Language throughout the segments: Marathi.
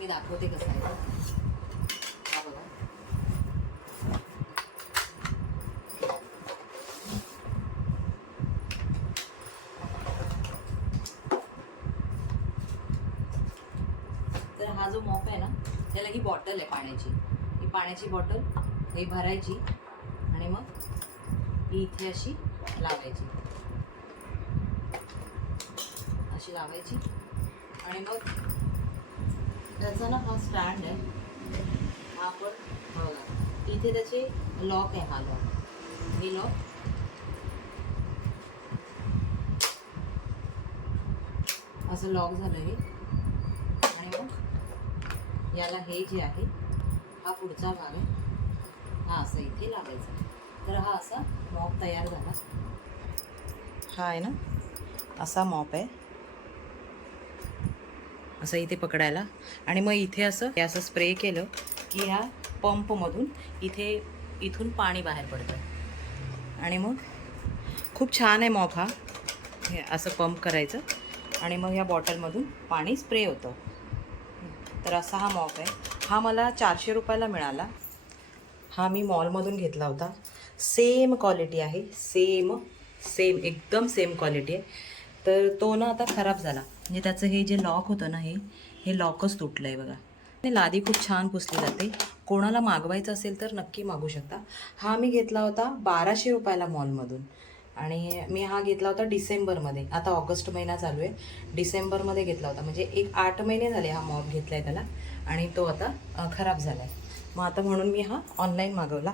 मी दाखवते कसं आहे हा बघा. तर हा जो मॉप आहे ना त्याला ही बॉटल आहे पाण्याची. ही पाण्याची बॉटल ही भरायची आणि मग ही इथे अशी लावायची. अशी लावायची आणि मग त्याचा ना हा स्टँड आहे. हा आपण बघा इथे त्याचे लॉक आहे हा लॉक हे लॉक असं लॉक झालं हे. आणि मग याला हे जे आहे हा पुढचा भाग आहे. हा असं इथे लावायचा तर हा असा मॉप तयार झाला. हा आहे ना? असा मॉप आहे. असं इथे पकडायला. आणि मग इथे असं हे असं स्प्रे केलं की ह्या पंपमधून इथे इथून पाणी बाहेर पडतं. आणि मग खूप छान आहे मॉप हा. हे असं पंप करायचं. आणि मग ह्या बॉटलमधून पाणी स्प्रे होतं. तर असा हा मॉप आहे. हा मला चारशे रुपयाला मिळाला. हा मी मॉलमधून घेतला होता. सेम क्वालिटी आहे. सेम सेम एकदम सेम क्वालिटी आहे. तर तो ना आता खराब झाला. म्हणजे त्याचं हे जे लॉक होतं ना हे हे लॉकच तुटलं आहे बघा. आणि लादी खूप छान पुसली जाते. कोणाला मागवायचं असेल तर नक्की मागू शकता. हा मी घेतला होता बाराशे रुपयाला मॉलमधून. आणि मी हा घेतला होता डिसेंबरमध्ये. आता ऑगस्ट महिना चालू आहे. डिसेंबरमध्ये घेतला होता. म्हणजे एक आठ महिने झाले हा मॉप घेतला आहे त्याला. आणि तो आता खराब झाला आहे मग आता म्हणून मी हा ऑनलाईन मागवला.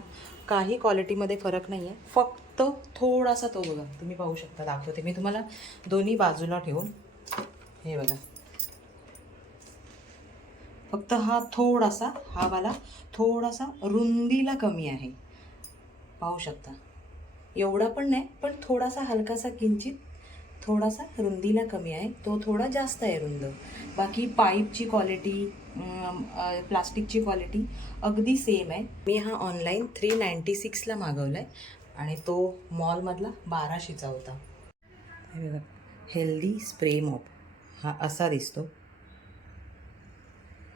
काही क्वालिटीमध्ये फरक नाही आहे फक्त थोडासा तो बघा. तुम्ही पाहू शकता दाखवते. मी तुम्हाला दोन्ही बाजूला ठेवून. हे बघा. फक्त हा थोडासा हा वाला थोडासा रुंदीला कमी आहे. पाहू शकता. एवढा पण नाही पण थोडासा हलकासा किंचित थोडासा रुंदीला कमी आहे. तो थोडा जास्त आहे रुंद. बाकी पाईपची क्वालिटी प्लास्टिकची क्वालिटी अगदी सेम आहे. मी हा ऑनलाईन थ्री नाईंटी सिक्सला मागवला आहे आणि तो मॉलमधला बाराशेचा होता. Healthy spray mop. हा असा दिसतो.